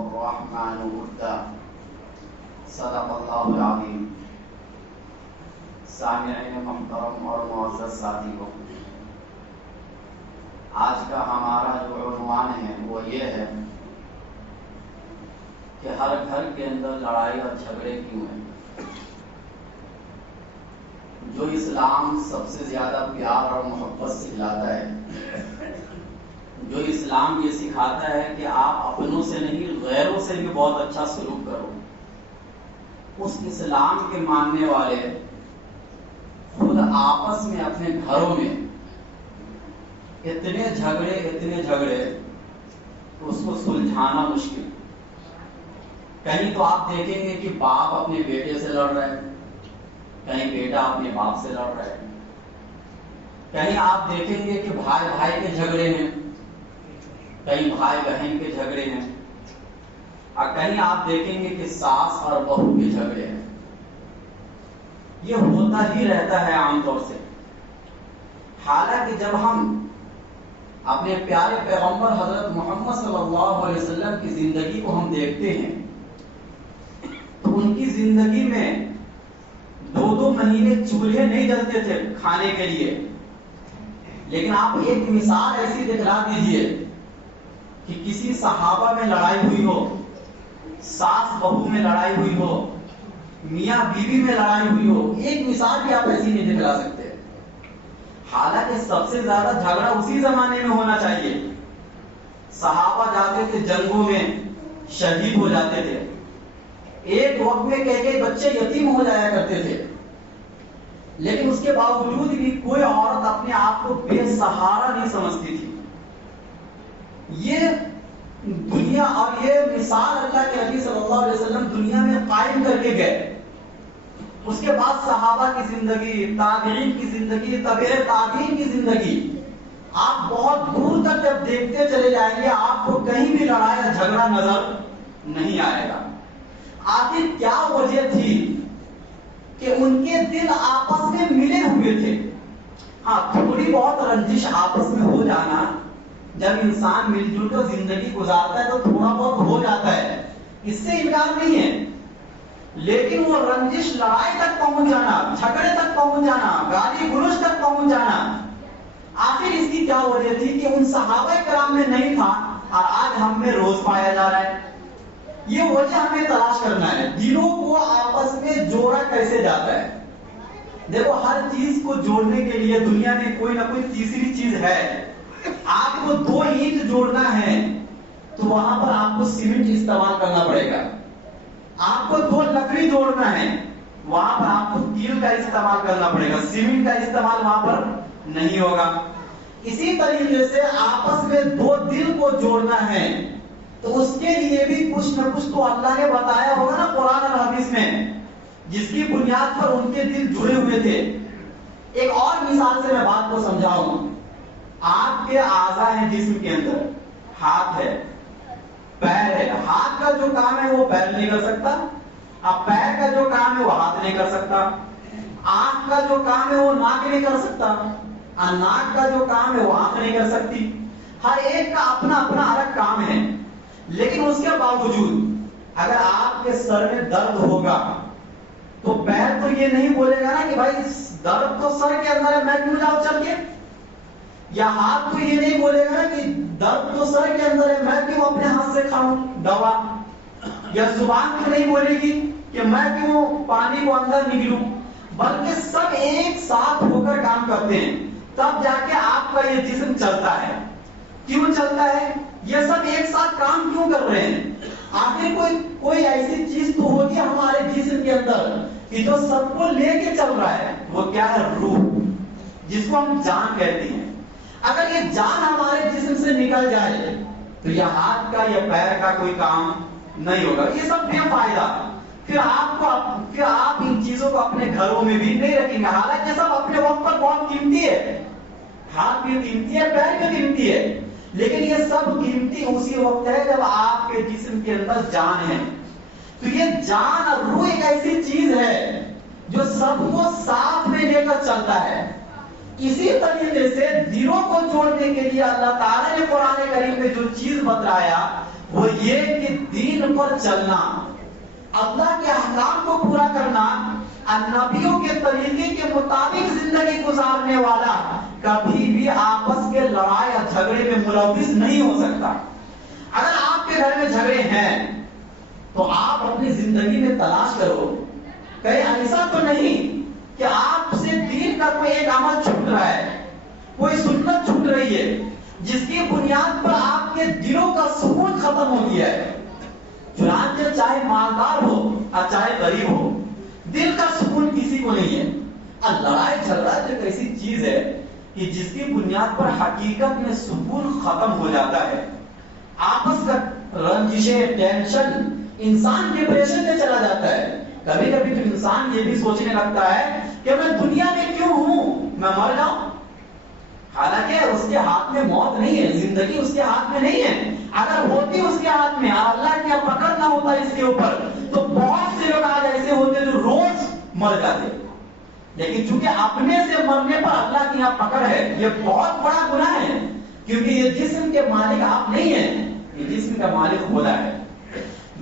الرحمن وردا صدق اللہ العظیم۔ سامعین محترم اور معزز ساتھیوں، آج کا ہمارا جو عنوان ہے وہ یہ ہے کہ ہر گھر کے اندر لڑائی اور جھگڑے کیوں ہیں۔ جو اسلام سب سے زیادہ پیار اور محبت سکھلاتا ہے، جو اسلام یہ سکھاتا ہے کہ آپ اپنوں سے نہیں غیروں سے بھی بہت اچھا سلوک کرو، اس اسلام کے ماننے والے خود آپس میں اپنے گھروں میں اتنے جھگڑے تو اس کو سلجھانا مشکل۔ کہیں تو آپ دیکھیں گے کہ باپ اپنے بیٹے سے لڑ رہے ہیں، کہیں بیٹا اپنے باپ سے لڑ رہا ہے، کہیں آپ دیکھیں گے کہ بھائی بھائی کے جھگڑے ہیں، کہیں بھائی بہن کے جھگڑے ہیں، اور کہیں آپ دیکھیں گے کہ ساس اور بہو کے جھگڑے ہیں۔ یہ ہوتا ہی رہتا ہے عام طور سے۔ حالانکہ جب ہم اپنے پیارے پیغمبر حضرت محمد صلی اللہ علیہ وسلم کی زندگی کو ہم دیکھتے ہیں تو ان کی زندگی میں 2 مہینے چولہے نہیں جلتے تھے کھانے کے لیے، لیکن آپ ایک مثال ایسی دکھلا دیجئے کہ کسی صحابہ میں لڑائی ہوئی ہو، ساس بہو میں لڑائی ہوئی ہو، میاں بیوی میں لڑائی ہوئی ہو، ایک مثال بھی آپ ایسی نہیں دکھلا سکتے۔ حالانکہ سب سے زیادہ جھگڑا اسی زمانے میں ہونا چاہیے۔ صحابہ جاتے تھے جنگوں میں، شہید ہو جاتے تھے، ایک وقت میں کئی بچے یتیم ہو جایا کرتے تھے، لیکن اس کے باوجود بھی کوئی عورت اپنے آپ کو بے سہارا نہیں سمجھتی تھی۔ یہ دنیا اور یہ مثال اللہ کے نبی صلی اللہ علیہ وسلم دنیا میں قائم کر کے گئے۔ اس کے بعد صحابہ کی زندگی، تابعین کی زندگی، تابع تابعین کی زندگی، آپ بہت دور تک جب دیکھتے چلے جائیں گے آپ کو کہیں بھی لڑائی یا جھگڑا نظر نہیں آئے گا۔ آخر کیا وجہ تھی کہ ان کے دل آپس میں ملے ہوئے تھے؟ ہاں، تھوڑی بہت رنجش آپس میں ہو جانا، جب انسان مل جل کر زندگی گزارتا ہے تو تھوڑا بہت ہو جاتا ہے، اس سے انکار نہیں ہے، لیکن وہ رنجش لڑائی تک پہنچ جانا، جھگڑے تک پہنچ جانا، گالی گلوچ تک پہنچ جانا، آخر اس کی کیا وجہ تھی کہ ان صحابہ کرام میں نہیں تھا اور آج ہم میں روز پایا جا رہا ہے؟ یہ وجہ ہمیں تلاش کرنا ہے۔ دلوں کو آپس میں جوڑا کیسے جاتا ہے؟ دیکھو، ہر چیز کو جوڑنے کے لیے دنیا میں کوئی نہ کوئی تیسری چیز ہے۔ آپ کو 2 اینٹ جوڑنا ہے تو وہاں پر آپ کو سیمنٹ استعمال کرنا پڑے گا۔ آپ کو 2 لکڑی جوڑنا ہے، وہاں پر آپ کو کیل کا استعمال کرنا پڑے گا، سیمنٹ کا استعمال وہاں پر نہیں ہوگا۔ اسی طریقے سے آپس میں 2 دل کو جوڑنا ہے تو اس کے لیے بھی کچھ نہ کچھ تو اللہ نے بتایا ہوگا نا قرآن اور حدیث میں، جس کی بنیاد پر ان کے دل جڑے ہوئے تھے۔ ایک اور مثال سے میں بات کو سمجھاؤں۔ آپ کے اعضاء ہیں جسم کے اندر، ہاتھ ہے، پیر ہے، ہاتھ کا جو کام ہے وہ پیر نہیں کر سکتا، اب پیر کا جو کام ہے وہ ہاتھ نہیں کر سکتا، آنکھ کا جو کام ہے وہ ناک نہیں کر سکتا، ناک کا جو کام ہے وہ آنکھ نہیں کر سکتی۔ ہر ایک کا اپنا اپنا الگ کام ہے، لیکن اس کے باوجود اگر آپ کے سر میں درد ہوگا تو پیر تو یہ نہیں بولے گا نا کہ بھائی درد تو سر کے اندر ہے، میں کیوں جاؤں چل کے؟ یا ہاتھ تو یہ نہیں بولے گا نا کہ درد تو سر کے اندر ہے، میں کیوں اپنے ہاتھ سے کھاؤں دوا؟ یا زبان تو نہیں بولے گی کہ میں کیوں پانی کو اندر نگلوں؟ بلکہ سب ایک ساتھ ہو کر کام کرتے ہیں، تب جا کے آپ کا یہ جسم چلتا ہے۔ کیوں چلتا ہے؟ یہ سب ایک ساتھ کام کیوں کر رہے ہیں؟ آخر کوئی ایسی چیز تو ہوگی ہمارے جسم کے اندر کہ جو سب کو لے کے چل رہا ہے، وہ کیا ہے؟ روح، جس کو ہم جان کہتے ہیں۔ اگر یہ جان ہمارے جسم سے نکل جائے تو یہ ہاتھ کا یا پیر کا کوئی کام نہیں ہوگا، یہ سب بے فائدہ۔ پھر آپ ان چیزوں کو اپنے گھروں میں بھی نہیں رکھیں گے، حالانکہ سب اپنے وقت پر بہت قیمتی ہے، ہاتھ بھی قیمتی ہے، پیر بھی قیمتی ہے، لیکن یہ سب قیمتی اسی وقت ہے جب آپ کے جسم کے اندر جان ہے۔ تو یہ جان اور روح ایک ایسی چیز ہے جو سب کو ساتھ میں لے کر چلتا ہے۔ اسی طریقے سے دلوں کو جوڑنے کے لیے اللہ تعالیٰ نے قرآن کریم میں جو چیز بتایا وہ یہ کہ دین پر چلنا، اللہ کے احکام کو پورا کرنا، نبیوں کے طریقے کے مطابق زندگی گزارنے والا کبھی بھی آپس کے لڑائی اور جھگڑے میں ملوث نہیں ہو سکتا۔ اگر آپ کے گھر میں جھگڑے ہیں تو آپ اپنی زندگی میں تلاش کرو، کہیں ایسا تو نہیں کہ آپ سے دین کا کوئی ایک عمل چھوٹ رہا ہے، کوئی سنت چھوٹ رہی ہے جس کی بنیاد پر آپ کے دلوں کا سکون ختم ہو گیا ہے۔ چنانچہ چاہے مالدار ہو اور چاہے غریب ہو، دل کا سکون کسی کو نہیں ہے۔ اور لڑائی جھگڑا ایک ایسی چیز ہے کہ جس کی بنیاد پر حقیقت میں سکون ختم ہو جاتا ہے۔ آپس کا رنجشیں، ٹینشن، انسان ڈپریشن میں چلا جاتا ہے۔ کبھی کبھی تو انسان یہ بھی سوچنے لگتا ہے کہ میں دنیا میں کیوں ہوں، میں مر جاؤں۔ حالانکہ اس کے ہاتھ میں موت نہیں ہے، زندگی اس کے ہاتھ میں نہیں ہے۔ اگر ہوتی اس کے ہاتھ میں، اللہ کی پکڑ نہ ہوتا اس کے اوپر، تو بہت سے لوگ آج ایسے ہوتے جو روز مر جاتے۔ لیکن چونکہ اپنے سے مرنے پر اللہ کی یہاں پکڑ ہے، یہ بہت بڑا گناہ ہے، کیونکہ یہ جسم کے مالک آپ نہیں ہیں، یہ جسم کا مالک خدا ہے۔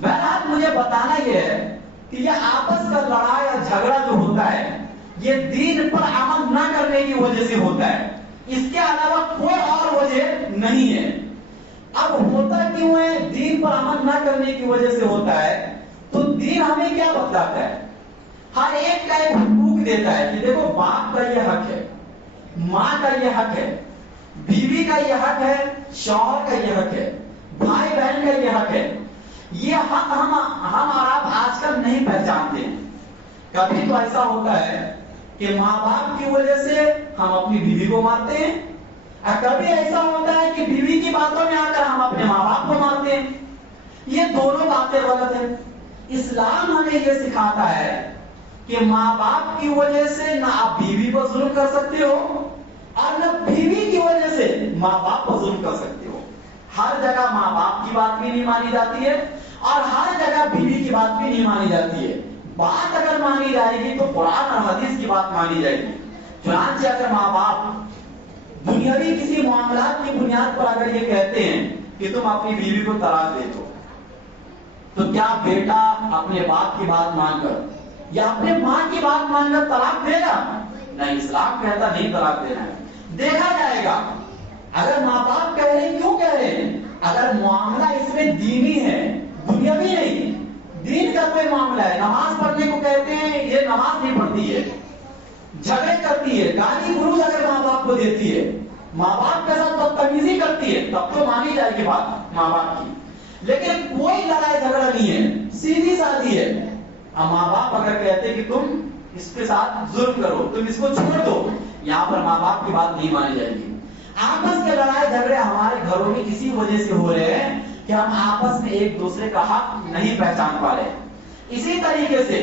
بہرحال مجھے بتانا یہ ہے کہ یہ آپس کا لڑائی اور جھگڑا جو ہوتا ہے، یہ دین پر عمل نہ کرنے کی وجہ سے ہوتا ہے، اس کے علاوہ کوئی اور وجہ نہیں ہے۔ اب ہوتا کیوں ہے؟ دین پر عمل نہ کرنے کی وجہ سے ہوتا ہے۔ تو دین ہمیں کیا بتاتا ہے؟ ہر ایک کا ایک حقوق دیتا ہے کہ دیکھو باپ کا یہ حق ہے، ماں کا یہ حق ہے، بیوی کا یہ حق ہے، شوہر کا یہ حق ہے، بھائی بہن کا یہ حق ہے۔ یہ حق ہم اور آپ آج کل نہیں پہچانتے ہیں۔ کبھی تو ایسا ہوتا ہے کہ ماں باپ کی وجہ سے ہم اپنی بیوی کو مارتے ہیں، اور کبھی ایسا ہوتا ہے کہ بیوی کی باتوں میں آ کر ہم اپنے ماں باپ کو مارتے ہیں۔ یہ دونوں باتیں غلط ہیں۔ اسلام ہمیں یہ سکھاتا ہے کہ ماں باپ کی وجہ سے نہ آپ بیوی پر ظلم کر سکتے ہو اور نہ بیوی کی وجہ سے ماں باپ پر ظلم کر سکتے ہو۔ ہر جگہ ماں باپ کی بات بھی نہیں مانی جاتی ہے اور ہر جگہ بیوی کی بات بھی نہیں مانی جاتی ہے۔ بات اگر مانی جائے گی تو قرآن اور حدیث کی بات مانی جائے گی۔ چنانچہ اگر ماں باپ دنیاوی کسی معاملات کی بنیاد پر اگر یہ کہتے ہیں کہ تم اپنی بیوی کو طلاق دے دو، تو کیا بیٹا اپنے باپ کی بات مان کر یا اپنے ماں کی بات مان کر طلاق دے گا؟ نہیں، اسلام کہتا نہیں طلاق دینا ہے۔ دیکھا جائے گا اگر ماں باپ کہہ رہے ہیں، کیوں کہہ رہے ہیں؟ اگر معاملہ اس میں دینی ہے، دنیاوی نہیں، دین کا کوئی معاملہ ہے، نماز پڑھنے کو کہتے ہیں، یہ نماز نہیں پڑھتی ہے، جھگڑے کرتی ہے، گالی گلوچ اگر ماں باپ کو دیتی ہے، ماں باپ کے ساتھ بدتمیزی کرتی ہے، تب تو مانی جائے گی بات ماں باپ کی۔ لیکن کوئی لڑائی جھگڑا نہیں ہے، سیدھی سادھی ہے۔ اب ماں باپ اگر کہتے کہ تم اس کے ساتھ ظلم کرو، تم اس کو چھوڑ دو، یہاں پر ماں باپ کی بات نہیں مانی جائے گی۔ آپس کے لڑائی جھگڑے ہمارے گھروں میں اسی وجہ سے ہو رہے ہیں کہ ہم آپس میں ایک دوسرے کا حق نہیں پہچان پا رہے۔ اسی طریقے سے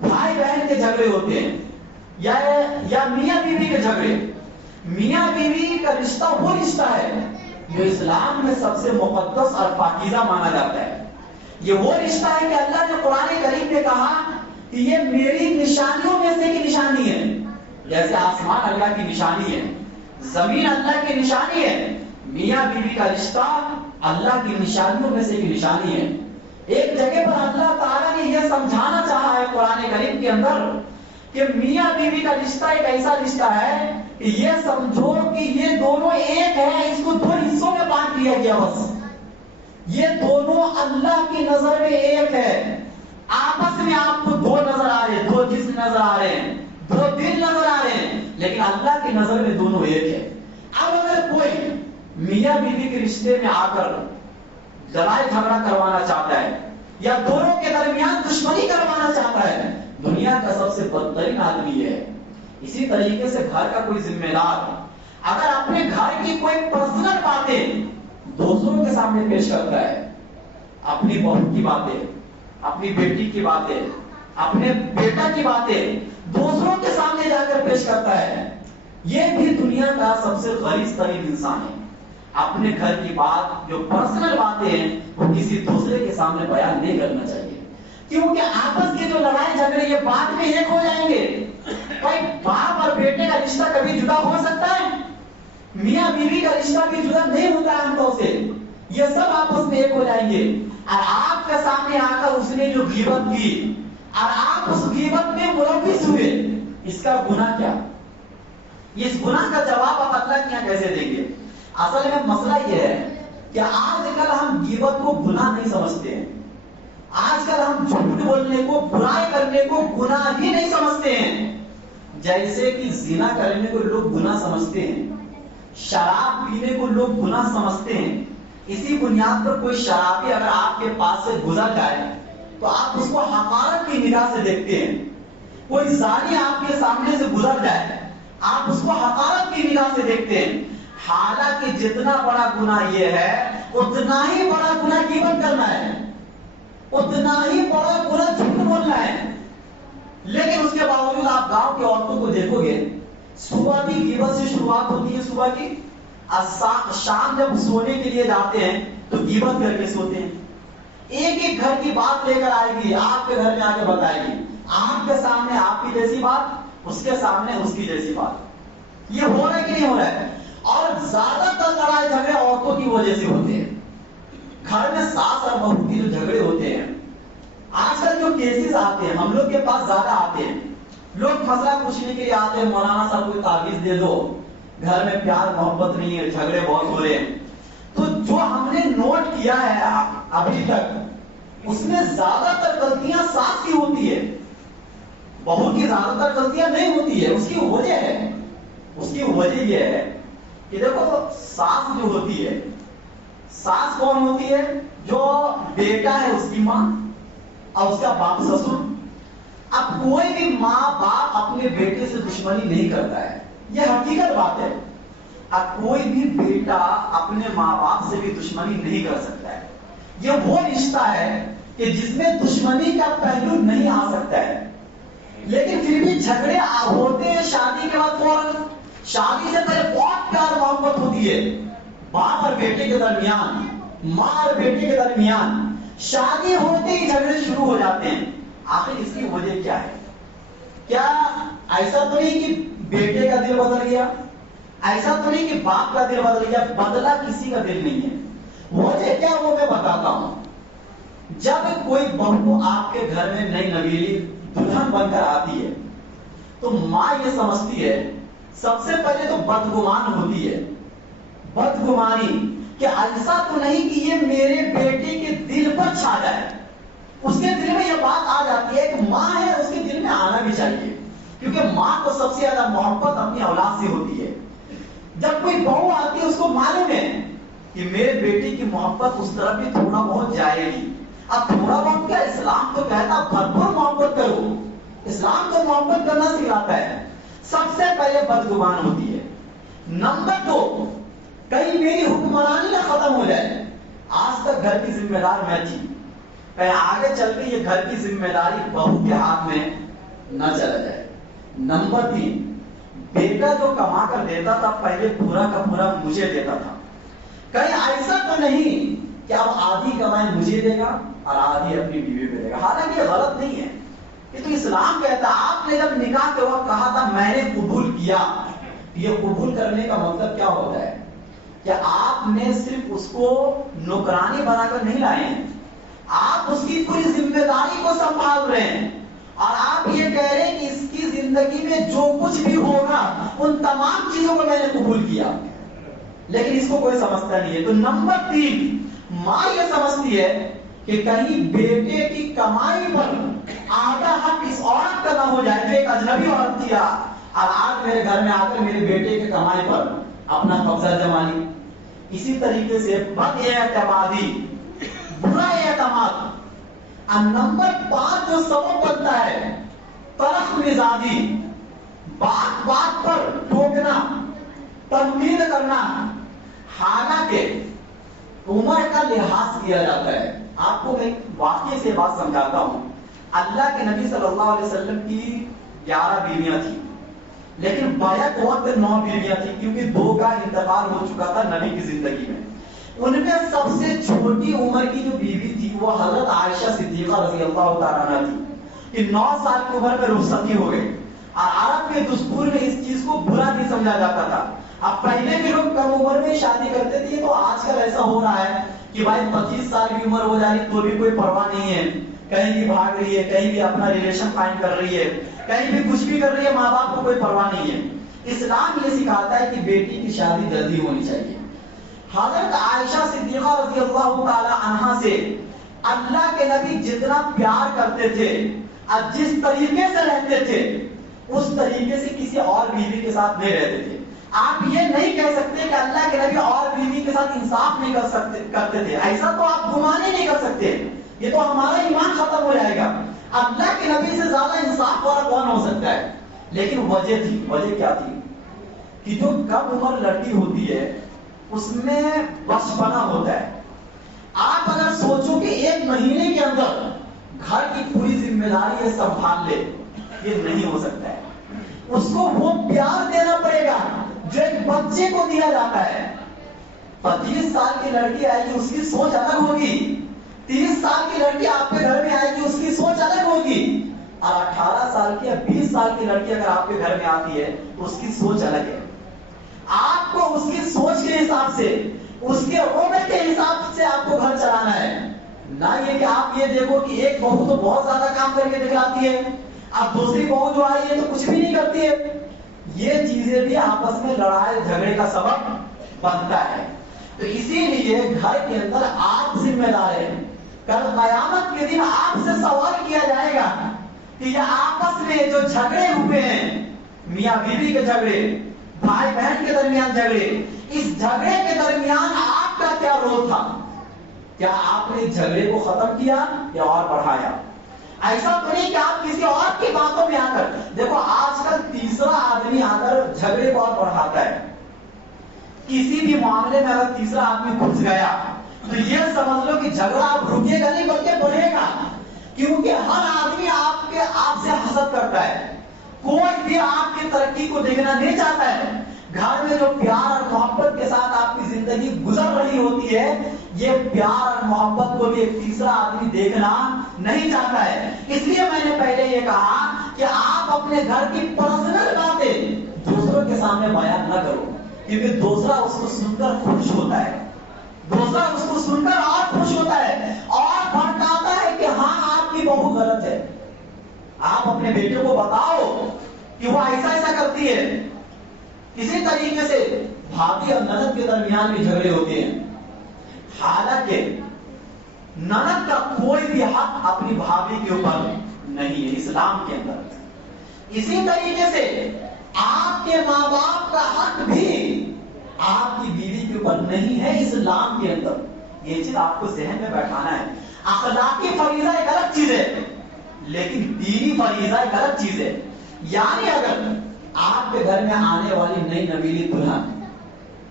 بھائی بہن کے جھگڑے ہوتے ہیں یا میاں بیوی کے جھگڑے۔ میاں بیوی کا رشتہ وہ رشتہ ہے جو اسلام میں سب سے مقدس اور پاکیزہ مانا جاتا ہے۔ یہ وہ رشتہ ہے کہ اللہ نے قرآن کریم میں کہا کہ یہ میری نشانیوں میں سے کی نشانی ہے۔ جیسے آسمان اللہ کی نشانی ہے، زمین اللہ کی نشانی ہے، میاں بیوی کا رشتہ اللہ کی نشانیوں میں سے کی نشانی ہے۔ ایک جگہ پر اللہ تعالیٰ نے یہ سمجھانا چاہا ہے قرآن کریم کے اندر کہ میاں بیوی کا رشتہ ایک ایسا رشتہ ہے کہ یہ سمجھو کہ یہ دونوں ایک ہے، اس کو دو حصوں میں بانٹ لیا گیا بس۔ یہ دونوں اللہ کی نظر میں ایک ہے۔ آپس میں آپ کو دو نظر آ رہے ہیں، دو جسم نظر آ رہے ہیں، دو دل نظر آ رہے ہیں، لیکن اللہ کی نظر میں دونوں ایک ہے۔ اب اگر کوئی میاں بیوی کے رشتے میں آ کر لڑائی جھگڑا کروانا چاہتا ہے یا دونوں کے درمیان دشمنی کروانا چاہتا ہے، دنیا کا سب سے بدترین آدمی ہے۔ اسی طریقے سے گھر کا کوئی ذمہ دار اگر اپنے گھر کی کوئی پرسنل باتیں دوسروں کے سامنے پیش کرتا ہے، اپنی بہو کی باتیں، اپنی بیٹی کی باتیں، اپنے بیٹا کی باتیں دوسروں کے سامنے جا کر پیش کرتا ہے، یہ بھی دنیا کا سب سے غلیظ ترین انسان ہے۔ اپنے گھر کی بات جو پرسنل باتیں ہیں وہ کسی دوسرے کے سامنے بیان نہیں کرنا چاہیے، کیونکہ آپس کے جو لڑائی جھگڑے یہ بعد میں ایک ہو جائیں گے۔ بھائی باپ اور بیٹے کا رشتہ کبھی جدا ہو سکتا ہے؟ میاں بیوی کا رشتہ بھی جدا نہیں ہوتا ہے ہم طور سے، یہ سب آپس میں ایک ہو جائیں گے۔ اور آپ آپ کے سامنے آ کر اس نے جو غیبت کی اور آپ اس غیبت میں ملوث ہوئے، اس کا گناہ کیا؟ اس گناہ کا جواب آپ اللہ کے یہاں کیسے دیں گے؟ اصل میں مسئلہ یہ ہے کہ آج کل ہم غیبت کو گناہ نہیں سمجھتے ہیں، آج کل ہم جھوٹ بولنے کو، برائی کرنے کو گناہ ہی نہیں سمجھتے ہیں، جیسے کہ زنا کرنے کو لوگ گناہ سمجھتے ہیں، شراب پینے کو لوگ گناہ سمجھتے ہیں۔ اسی بنیاد پر کوئی شرابی اگر آپ کے پاس سے گزر جائے تو آپ اس کو حقارت کی نگاہ سے دیکھتے ہیں، کوئی زانی آپ کے سامنے سے گزر جائے آپ اس کو حقارت کی نگاہ سے دیکھتے ہیں، حالانکہ جتنا بڑا گناہ یہ ہے اتنا ہی بڑا گناہ غیبت کرنا ہے، اتنا ہی بڑا گناہ جھوٹ بولنا ہے۔ لیکن اس کے باوجود آپ گاؤں کی عورتوں کو دیکھو گے، صبح بھی غیبت سے شروعات ہوتی ہے، صبح کی، شام جب سونے کے لیے جاتے ہیں تو غیبت کر کے سوتے ہیں، ایک ایک گھر کی بات لے کر آئے گی، آپ کے گھر میں آ کے بتائے گی، آپ کے سامنے آپ کی جیسی بات، اس کے سامنے اس کی جیسی بات۔ یہ ہو رہا ہے کہ نہیں ہو رہا ہے؟ اور زیادہ تر لڑائی جھگڑے عورتوں کی وجہ سے ہوتے ہیں، گھر میں ساس اور بہو کی جو جھگڑے ہوتے ہیں، آج کل جو کیسز آتے ہیں ہم لوگ کے پاس زیادہ آتے ہیں، لوگ مسئلہ پوچھنے کے لیے آتے ہیں، مولانا صاحب کوئی تعویذ دے دو، گھر میں پیار محبت نہیں ہے، جھگڑے بہت ہو رہے ہیں۔ تو جو ہم نے نوٹ کیا ہے ابھی تک، اس میں زیادہ تر غلطیاں ساس کی ہوتی ہے، بہو کی زیادہ تر غلطیاں نہیں ہوتی ہے۔ اس کی وجہ ہے، اس کی وجہ یہ ہے کہ دیکھو ساس جو ہوتی ہے، ساس کون ہوتی ہے؟ جو بیٹا ہے اس کی ماں اور اس کا باپ سسر۔ اب کوئی بھی ماں باپ اپنے بیٹے سے دشمنی نہیں کرتا ہے، یہ حقیقت بات ہے۔ اب کوئی بھی بیٹا اپنے ماں باپ سے بھی دشمنی نہیں کر سکتا ہے، یہ وہ رشتہ ہے کہ جس میں دشمنی کا پہلو نہیں آ سکتا ہے۔ لیکن پھر بھی جھگڑے ہوتے ہیں شادی کے بعد، فوراً شادی سے پہلے بہت پیار محبت ہوتی ہے باپ اور بیٹے کے درمیان، ماں اور بیٹے کے درمیان، شادی ہوتے ہی جھگڑے شروع ہو جاتے ہیں۔ آخر اس کی وجہ کیا ہے؟ کیا ایسا تو نہیں کہ بیٹے کا دل بدل گیا، ایسا تو نہیں کہ باپ کا دل بدل گیا، بدلا کسی کا دل نہیں ہے۔ وجہ کیا وہ میں بتاتا ہوں۔ جب کوئی بہو آپ کے گھر میں نئی نویلی دلہن بن کر آتی ہے تو ماں یہ سمجھتی ہے، سب سے پہلے تو بدگمان ہوتی ہے، بدگمانی کہ ایسا تو نہیں کہ یہ میرے بیٹے کے دل پر چھا جائے۔ اس کے دل میں یہ بات آ جاتی ہے کہ ماں ہے، اس کے دل میں آنا بھی چاہیے، کیونکہ ماں کو سب سے زیادہ محبت اپنی اولاد سے ہوتی ہے۔ جب کوئی بہو آتی ہے اس کو معلوم ہے کہ میرے بیٹے کی محبت اس طرف بھی تھوڑا بہت جائے گی۔ اب تھوڑا بہت کیا، اسلام تو کہتا بھرپور محبت کرو، اسلام تو محبت کرنا سکھاتا ہے۔ سب سے پہلے بدگمان ہوتی ہے۔ نمبر 2، کہیں میری حکمرانی نہ ختم ہو جائے، آج تک گھر کی ذمہ دار میں تھی، کہیں آگے چل کے یہ گھر کی ذمہ داری بہو کے ہاتھ میں نہ چلا جائے۔ نمبر 3، بیٹا جو کما کر دیتا تھا پہلے پورا کا پورا مجھے دیتا تھا، کہیں ایسا تو نہیں کہ اب آدھی کمائی مجھے دے گا اور آدھی اپنی بیوی کو دے گا۔ حالانکہ یہ غلط نہیں ہے، یہ تو اسلام کہتا ہے۔ آپ نے جب نکاح کے وقت کہا تھا میں نے قبول کیا، یہ قبول کرنے کا مطلب کیا ہوتا ہے کہ آپ نے صرف اس کو نوکرانی بنا کر نہیں لائے ہیں، آپ اس کی پوری ذمہ داری کو سنبھال رہے ہیں، اور آپ یہ کہہ رہے ہیں کہ اس کی زندگی میں جو کچھ بھی ہوگا ان تمام چیزوں کو میں نے قبول کیا، لیکن اس کو کوئی سمجھتا نہیں ہے۔ تو نمبر 3، ماں یہ سمجھتی ہے کہ کہیں بیٹے کی کمائی پر آدھا حق اس عورت کا نہ ہو جائے جو ایک اجنبی عورت تھی اور آج میرے گھر میں آ کر میرے بیٹے کی کمائی پر اپنا قبضہ جما لی۔ اسی طریقے سے بد اعتمادی، برا اعتماد۔ اور نمبر 5 جو سبب بنتا ہے، تلخ مزاجی، بات بات پر ٹوکنا، تنقید کرنا، حالانکہ عمر کا لحاظ کیا جاتا ہے۔ آپ کو میں واقعے سے بات سمجھاتا ہوں۔ اللہ کے نبی صلی اللہ علیہ وسلم کی 11 بیویاں تھیں، لیکن بیک وقت 9 بیویاں تھیں، کیونکہ 2 کا انتقال ہو چکا تھا نبی کی زندگی میں۔ ان میں سب سے چھوٹی عمر کی جو بیوی تھی وہ حضرت عائشہ صدیقہ رضی اللہ تعالیٰ عنہ تھی، کہ 9 سال کی عمر میں رخصتی ہو گئی۔ اور عرب کے دستور میں اس چیز کو برا نہیں سمجھا جاتا تھا۔ اب پہلے بھی لوگ کم عمر میں شادی کرتے تھے، تو آج کل ایسا ہو رہا ہے کہ کہ بھائی 25 سال کی عمر ہو جا رہی تو بھی کوئی پرواہ نہیں ہے، کہیں بھی بھاگ رہی ہے، کہیں بھی اپنا ریلیشن قائم کر رہی ہے، کہیں بھی کچھ بھی کر رہی ہے، ماں باپ کو کوئی پرواہ نہیں ہے. اسلام یہ سکھاتا ہے کہ بیٹی کی شادی جلدی ہونی چاہیے. حضرت عائشہ صدیقہ رضی اللہ تعالی عنہا سے اللہ کے نبی جتنا پیار کرتے تھے اور جس طریقے سے رہتے تھے اس طریقے سے کسی اور بیوی کے ساتھ نہیں رہتے تھے. آپ یہ نہیں کہہ سکتے کہ اللہ کے نبی اور بیوی کے ساتھ انصاف نہیں کرتے تھے، ایسا تو آپ گمان ہی نہیں کر سکتے، یہ تو ہمارا ایمان ختم ہو جائے گا. اللہ کے نبی سے زیادہ انصاف والا کون ہو سکتا ہے؟ لیکن وجہ کیا تھی کہ جو کم عمر لڑکی ہوتی ہے اس میں بچپنا ہوتا ہے. آپ اگر سوچو کہ 1 مہینے کے اندر گھر کی پوری ذمہ داری ہے سنبھال لے، یہ نہیں ہو سکتا ہے. اس کو وہ پیار دینا پڑے گا جو ایک بچے کو دیا جاتا ہے. 25 سال کی لڑکی آئے گی اس کی سوچ الگ ہوگی، 30 سال کی لڑکی آپ کے گھر میں آئے گی اس کی سوچ الگ ہوگی، اور 18 سال کی یا 20 سال کی لڑکی اگر آپ کے گھر میں آتی ہے تو اس کی سوچ الگ ہے. آپ کو اس کی سوچ کے حساب سے، اس کے عمر کے حساب سے آپ کو گھر چلانا ہے. نہ یہ کہ آپ یہ دیکھو کہ ایک بہو تو بہت زیادہ کام کر کے دکھاتی ہے، اب دوسری بہو جو آئی ہے تو کچھ بھی نہیں کرتی ہے. یہ چیزیں بھی آپس میں لڑائی جھگڑے کا سبب بنتا ہے. تو اسی لیے گھر کے اندر آپ ذمہ دار ہیں. کل قیامت کے دن آپ سے سوال کیا جائے گا کہ یہ آپس میں جو جھگڑے ہوئے ہیں، میاں بیوی کے جھگڑے، بھائی بہن کے درمیان جھگڑے، اس جھگڑے کے درمیان آپ کا کیا رول تھا؟ کیا آپ نے جھگڑے کو ختم کیا یا اور بڑھایا؟ ایسا تو نہیں کہ آپ کسی اور کی باتوں میں آ کر، دیکھو آج کل تیسرا آدمی آ کر جھگڑے کو اور بڑھاتا ہے. کسی بھی معاملے میں اگر تیسرا آدمی گھس گیا تو یہ سمجھ لو کہ جھگڑا اب رکے گا نہیں بلکہ بڑھے گا، کیونکہ ہر آدمی آپ سے حسد کرتا ہے. کوئی بھی آپ کی ترقی کو دیکھنا نہیں چاہتا ہے. گھر میں جو پیار اور محبت کے ساتھ آپ کی زندگی گزر رہی ہوتی ہے، یہ پیار اور محبت کو بھی ایک تیسرا آدمی دیکھنا نہیں چاہتا ہے. اس لیے میں نے پہلے یہ کہا کہ آپ اپنے گھر کی پرسنل باتیں دوسروں کے سامنے بیان نہ کرو، کیونکہ دوسرا اس کو سن کر خوش ہوتا ہے، دوسرا اس کو سن کر اور خوش ہوتا ہے اور بھڑکاتا ہے کہ ہاں آپ کی بہو غلط ہے. آپ اپنے بیٹے کو بتاؤ کہ وہ ایسا ایسا کرتی ہے. اسی طریقے سے بھابھی اور نند کے درمیان بھی جھگڑے ہوتے ہیں، حالانکہ نند کا کوئی بھی حق اپنی بھابھی کے اوپر نہیں ہے اسلام کے اندر. اسی طریقے سے آپ کے ماں باپ کا حق بھی آپ کی بیوی کے اوپر نہیں ہے اسلام کے اندر. یہ چیز آپ کو ذہن میں بیٹھانا ہے. اخلاقی فریضہ ایک الگ چیز ہے لیکن دینی فریضہ ایک الگ چیز ہے. یعنی اگر آپ کے گھر میں آنے والی نئی نویلی دلہن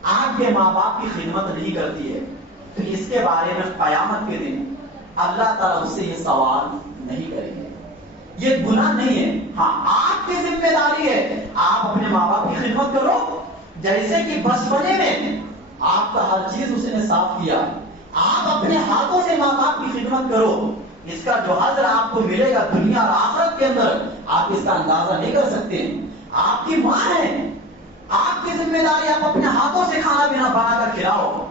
آپ کے ماں باپ کی خدمت نہیں کرتی ہے تو اس کے بارے میں قیامت کے دن اللہ تعالیٰ اس سے یہ سوال نہیں کریں گے. یہ گناہ نہیں ہے. ہاں آپ کی ذمہ داری ہے آپ اپنے ماں باپ کی خدمت کرو، جیسے کہ بچپنے میں آپ کا ہر چیز اس نے صاف کیا، آپ اپنے ہاتھوں سے ماں باپ کی خدمت کرو. اس کا جو اجر آپ کو ملے گا دنیا اور آخرت کے اندر آپ اس کا اندازہ نہیں کر سکتے. آپ کی ماں ہے، آپ کی ذمہ داری آپ اپنے ہاتھوں سے کھانا پینا بنا کر کھلاؤ.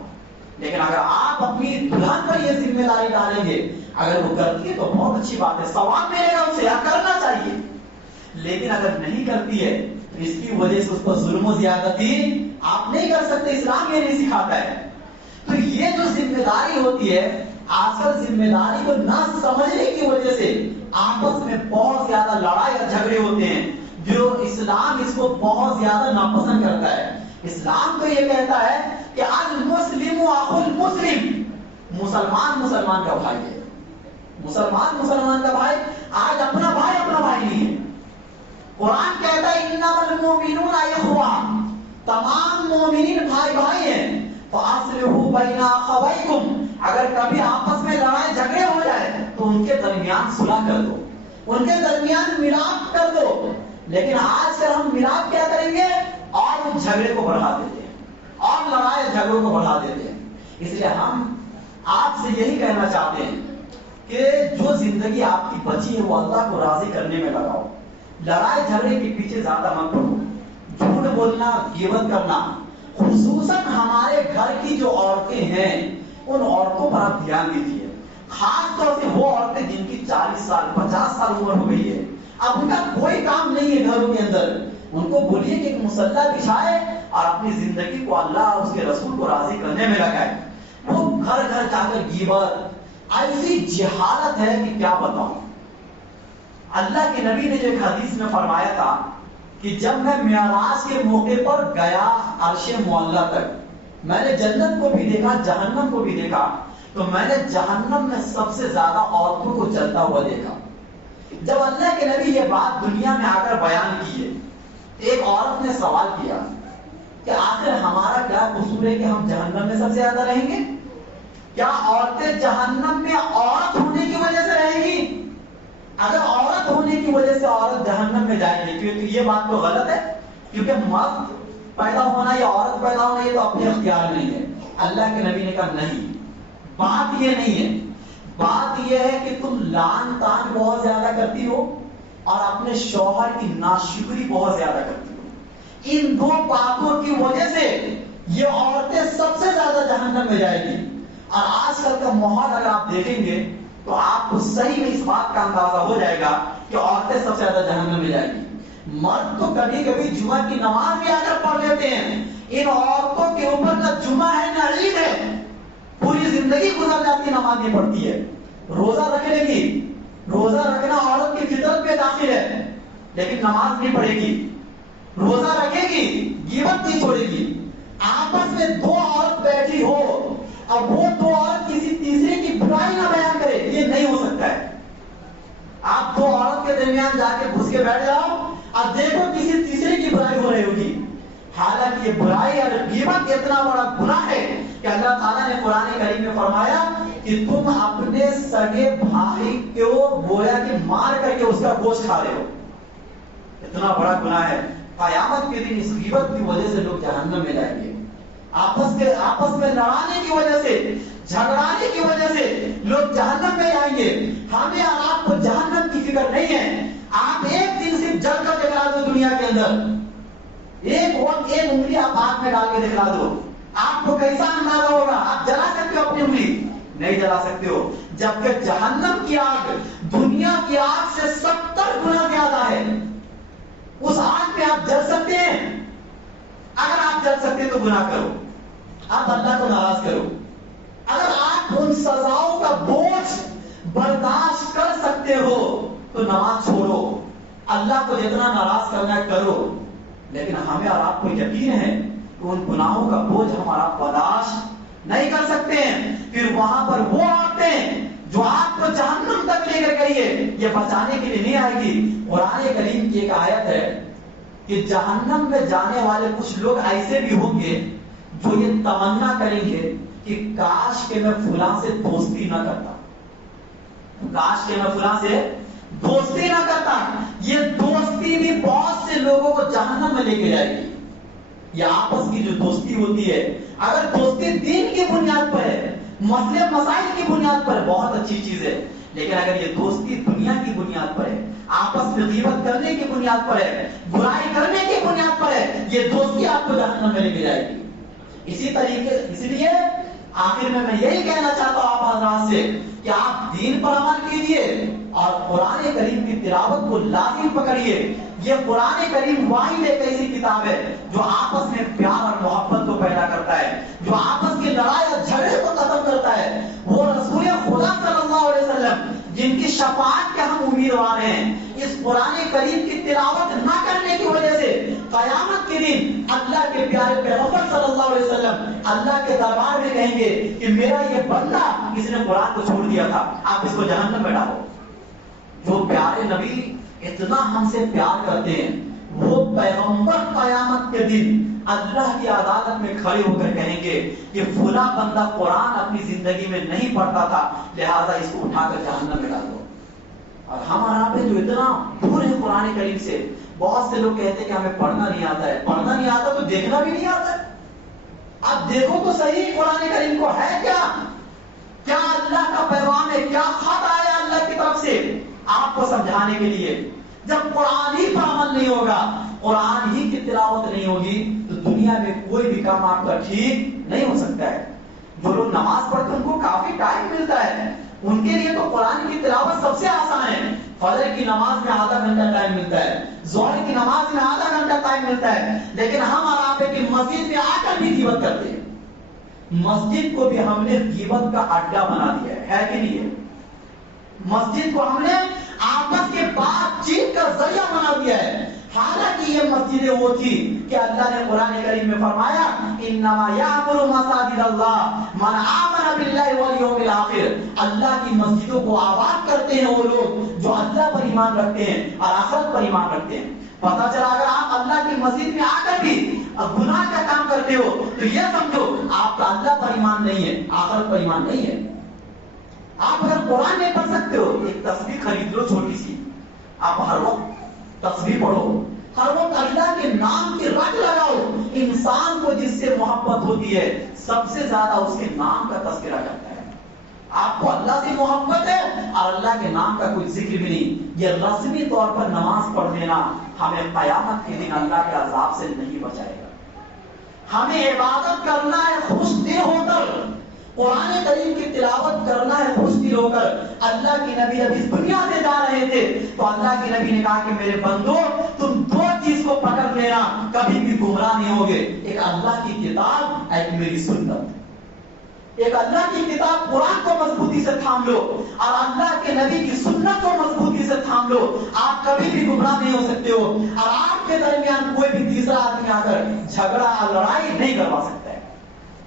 لیکن اگر آپ اپنی دلہن پر یہ ذمہ داری ڈالیں گے، اگر وہ کرتی ہے تو بہت اچھی بات ہے، ثواب ملے گا اسے، کرنا چاہیے. لیکن اگر نہیں کرتی ہے تو اس کی وجہ سے اس پر ظلم و زیادتی آپ نہیں کر سکتے. اسلام یہ نہیں سکھاتا ہے. تو یہ جو ذمہ داری ہوتی ہے، آج کل ذمہ داری کو نہ سمجھنے کی وجہ سے آپس میں بہت زیادہ لڑائی اور جھگڑے ہوتے ہیں، جو اسلام اس کو بہت زیادہ ناپسند کرتا ہے. اسلام تو یہ کہتا ہے کہ المسلم اخو المسلم، مسلمان مسلمان کا بھائی ہے. مسلمان مسلمان کا بھائی، آج اپنا بھائی نہیں ہے. قرآن کہتا ہے انما المؤمنون اخوہ، تمام مومنین بھائی ہیں. فاصلحوا بین اخویکم، اگر کبھی آپس میں لڑائی جھگڑے ہو جائے تو ان کے درمیان صلح کر دو، ان کے درمیان ملاپ کر دو. لیکن آج کل ہم ملاپ کیا کریں گے اور اس جھگڑے کو بڑھا دیتے ہیں اور لڑائی جھگڑوں کو بڑھا دیتے ہیں. اس لیے ہم آپ سے یہی کہنا چاہتے ہیں کہ جو زندگی آپ کی بچی ہے وہ اللہ کو راضی کرنے میں لگاؤ. لڑائی جھگڑے کے پیچھے زیادہ مت پڑو. جھوٹ بولنا، غیبت کرنا، خصوصاً ہمارے گھر کی جو عورتیں ہیں ان عورتوں پر آپ دھیان دیجیے، خاص طور سے وہ عورتیں جن کی 40 سال 50 سال عمر ہو گئی ہے، اب ان کا کوئی کام نہیں ہے گھروں کے اندر، ان کو بولیے کہ ایک مصلح بچھائے اور اپنی زندگی کو اللہ اور اس کے رسول کو راضی کرنے میں لگائے۔ وہ گھر گھر جا کر غیبت، ایسی جہالت ہے کہ کیا بتاؤں۔ اللہ کے نبی نے جو ایک حدیث میں فرمایا تھا کہ جب میں معراج کے موقع پر گیا عرش معلیٰ تک، میں نے جنت کو بھی دیکھا جہنم کو بھی دیکھا، تو میں نے جہنم میں سب سے زیادہ عورتوں کو جلتا ہوا دیکھا۔ جب اللہ کے نبی یہ بات دنیا میں آ کر بیان کی ہے، ایک عورت نے سوال کیا کہ آخر ہمارا کیا قصور ہے کہ ہم جہنم میں سب سے زیادہ رہیں گے؟ کیا عورتیں جہنم میں عورت ہونے کی وجہ سے رہیں گی؟ اگر عورت ہونے کی وجہ سے عورت جہنم میں جائے گی، کیونکہ یہ بات تو غلط ہے، کیونکہ مرد پیدا ہونا یا عورت پیدا ہونا یہ تو اپنے اختیار نہیں ہے۔ اللہ کے نبی نے کہا نہیں، بات یہ نہیں ہے، بات یہ ہے کہ تم لان تان بہت زیادہ کرتی ہو اور اپنے شوہر کی ناشکری بہت زیادہ کرتی ہو۔ ان دو باتوں کی وجہ سے یہ عورتیں سب سے زیادہ جہنم میں جائے گی۔ اور آج کل کا ماحول اگر آپ دیکھیں گے تو آپ کو صحیح میں اس بات کا اندازہ ہو جائے گا کہ عورتیں سب سے زیادہ جہنم میں جائیں گی۔ مرد تو کبھی کبھی جمعہ کی نماز بھی آ کر پڑھ لیتے ہیں، ان عورتوں کے اوپر نہ جمعہ ہے نہ عید ہے، پوری زندگی گزر جاتی نماز نہیں پڑھتی ہے۔ روزہ رکھ لے گی، روزہ رکھنا عورت کی فطرت میں داخل ہے، لیکن نماز نہیں پڑھے گی۔ روزہ رکھے گی، غیبت نہیں چھوڑے گی۔ آپس میں دو عورت بیٹھی ہو اب وہ دو عورت کسی تیسرے کی برائی نہ بیان کرے، یہ نہیں ہو سکتا ہے۔ آپ دو عورت کے درمیان جا کے گھس کے بیٹھ جاؤ، اب دیکھو کسی تیسرے کی برائی ہو رہی ہوگی، حالانکہ یہ برائی اور غیبت اتنا بڑا گناہ ہے کہ اللہ تعالیٰ نے قرآن کریم میں فرمایا کہ تم اپنے سگے بھائی کو گویا کہ مار کر کے اس کا گوشت کھا رہے ہو، اتنا بڑا گناہ ہے۔ قیامت کے دن اس غیبت کی وجہ سے لوگ جہنم میں جائیں گے، آپس میں لڑانے کی وجہ سے، جھگڑانے کی وجہ سے لوگ جہنم میں جائیں گے۔ ہمیں اور آپ کو جہنم کی فکر نہیں ہے۔ آپ ایک دن صرف جل کر دکھلا دو دنیا کے اندر، ایک وقت ایک انگلی آپ آگ میں ڈال کے دکھلا دو، آپ کو کیسا اندازہ ہوگا؟ آپ جلا سکتے ہو اپنی انگلی؟ نہیں جلا سکتے ہو، جبکہ جہنم کی آگ دنیا کی آگ سے 70 گنا زیادہ ہے۔ اس آگ میں آپ جل سکتے ہیں؟ اگر آپ جل سکتے ہیں تو گناہ کرو، آپ اللہ کو ناراض کرو۔ اگر آپ ان سزاؤں کا بوجھ برداشت کر سکتے ہو تو نماز چھوڑو، اللہ کو جتنا ناراض کرنا ہے کرو، لیکن ہمیں اور آپ کو یقین ہے کہ ان گناہوں کا بوجھ ہمارا برداشت نہیں کر سکتے ہیں۔ پھر وہاں پر وہ عورتیں جو آپ کو جہنم تک لے کر گئی ہے، یہ بچانے کے لیے نہیں آئے گی۔ قرآن کریم کی ایک آیت ہے کہ جہنم میں جانے والے کچھ لوگ ایسے بھی ہوں گے جو یہ تمنا کریں گے کہ کاش کہ میں فلاں سے دوستی نہ کرتا، کاش کہ میں فلاں سے دوستی نہ کرتا۔ یہ دوستی بھی بہت سے لوگوں کو جہنم میں لے کے جائے گی۔ یہ آپس کی جو دوستی ہوتی ہے، اگر دوستی دین کی بنیاد پر ہے، مسئلے مسائل کی بنیاد پر بہت اچھی چیز ہے، لیکن اگر یہ دوستی دنیا کی بنیاد پر ہے، آپس میں غیبت کرنے کی بنیاد پر ہے، برائی کرنے کی بنیاد پر ہے، یہ دوستی آپ کو جہنم میں لے کے جائے گی۔ اس لیے آخر میں یہی کہنا چاہتا ہوں آپ حضرات سے کہ آپ دین پر عمل کیجئے اور قرآن کریم کی تلاوت کو لازم پکڑیے۔ یہ قرآن کریم واحد ایک ایسی کتاب ہے جو آپس میں پیار اور محبت کو پیدا کرتا ہے، جو آپس کی لڑائی اور جھگڑے کو ختم کرتا ہے۔ وہ رسول خدا صلی اللہ علیہ وسلم جن کی شفاعت کے ہم امیدوار ہیں، اس قرآن کریم کی تلاوت نہ کرنے کی وجہ سے قیامت کے دن اللہ کے پیارے پیغمبر صلی اللہ علیہ وسلم اللہ کے دربار میں کہیں گے کہ میرا یہ بندہ اس نے قرآن کو چھوڑ دیا تھا، آپ اس کو جہنم میں ڈالو۔ جو پیارے نبی اتنا ہم سے پیار کرتے ہیں، وہ پیغمبر قیامت کے دن اللہ کی عدالت میں کھڑے ہو کر کہیں گے کہ فلاں بندہ قرآن اپنی زندگی میں نہیں پڑھتا تھا، لہذا اس کو اٹھا کر جہنم میں ڈال دو۔ اور ہمارا پہ جو اتنا دور ہے قرآن کریم سے، بہت سے لوگ کہتے ہیں کہ ہمیں پڑھنا نہیں آتا ہے۔ پڑھنا نہیں آتا تو دیکھنا بھی نہیں آتا ہے۔ اب دیکھو تو صحیح قرآن کریم کو ہے کیا؟ کیا اللہ کا پیغام ہے؟ کیا خط آیا اللہ کی طرف سے آپ کو سمجھانے کے لیے؟ جب قرآن ہی پر عمل نہیں ہوگا، قرآن ہی کی تلاوت نہیں ہوگی، تو دنیا میں کوئی بھی کام آپ کا ٹھیک نہیں ہو سکتا ہے۔ جو لوگ نماز پڑھتے ہیں ان کو کافی ٹائم ملتا ہے، ان کے لیے تو قرآن کی تلاوت سب سے آسان ہے. فجر کی نماز میں آدھا گھنٹہ ٹائم ملتا ہے، ظہر کی نماز میں آدھا گھنٹہ ٹائم ملتا ہے، لیکن ہم اور آپ ایک مسجد میں آ کر بھی غیبت کرتے ہیں. مسجد کو بھی ہم نے غیبت کا اڈا بنا دیا ہے کہ نہیں ہے؟ مسجد کو ہم نے آپس کے بات چیت کا ذریعہ بنا دیا ہے. حالانکہ یہ مسجدیں وہ تھی کہ اللہ نے قرآن کریم میں فرمایا انما یعمر مساجد اللہ من آمن باللہ والیوم الآخر. اللہ کی مسجدوں کو آباد کرتے ہیں وہ لوگ جو اللہ پر ایمان رکھتے ہیں اور آخرت پر ایمان رکھتے ہیں. پتا چلا اگر آپ اللہ کی مسجد میں آ کر بھی گناہ کا کام کرتے ہو تو یہ سمجھو آپ کا اللہ پر ایمان نہیں ہے، آخرت پر ایمان نہیں ہے. آپ اگر قرآن نہیں پڑھ سکتے ہو، ایک تصویر خرید لو چھوٹی سی، آپ ہر وقت تصویر پڑھو، ہر وقت اللہ کے نام کی رٹ لگاؤ. انسان کو جس سے محبت ہوتی ہے سب سے زیادہ اس کے نام کا تذکرہ کرتا ہے. آپ کو اللہ سے محبت ہے اور اللہ کے نام کا کوئی ذکر بھی نہیں. یہ رسمی طور پر نماز پڑھ لینا ہمیں قیامت کے دن اللہ کے عذاب سے نہیں بچائے گا. ہمیں عبادت کرنا ہے خوش دل ہو کر، قرآن کریم کی تلاوت کرنا ہے خوش دل ہو کر. اللہ کی نبی اب اس دنیا سے جا رہے تھے تو اللہ کی نبی نے کہا کہ میرے بندو تم دو چیز کو پکڑ لینا، کبھی بھی گمراہ نہیں ہوگے. ایک اللہ کی کتاب، ایک میری سنت. ایک اللہ کی کتاب قرآن کو مضبوطی سے تھام لو اور اللہ کے نبی کی سنت کو مضبوطی سے تھام لو. آپ کبھی بھی گمراہ نہیں ہو سکتے ہو اور آپ کے درمیان کوئی بھی تیسرا آدمی آ کر جھگڑا اور لڑائی نہیں کروا سکتا ہے.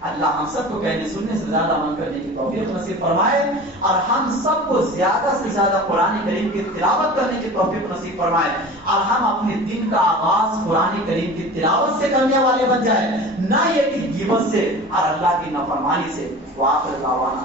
اللہ ہم سب کو کہنے سننے سے زیادہ عمل کرنے کی توفیق نصیب فرمائے اور ہم سب کو زیادہ سے زیادہ قرآن کریم کی تلاوت کرنے کی توفیق نصیب فرمائے اور ہم اپنے دن کا آغاز قرآن کریم کی تلاوت سے کرنے والے بن جائے، نہ یہ کہ غیبت سے اور اللہ کی نافرمانی سے. وآخر دعوانا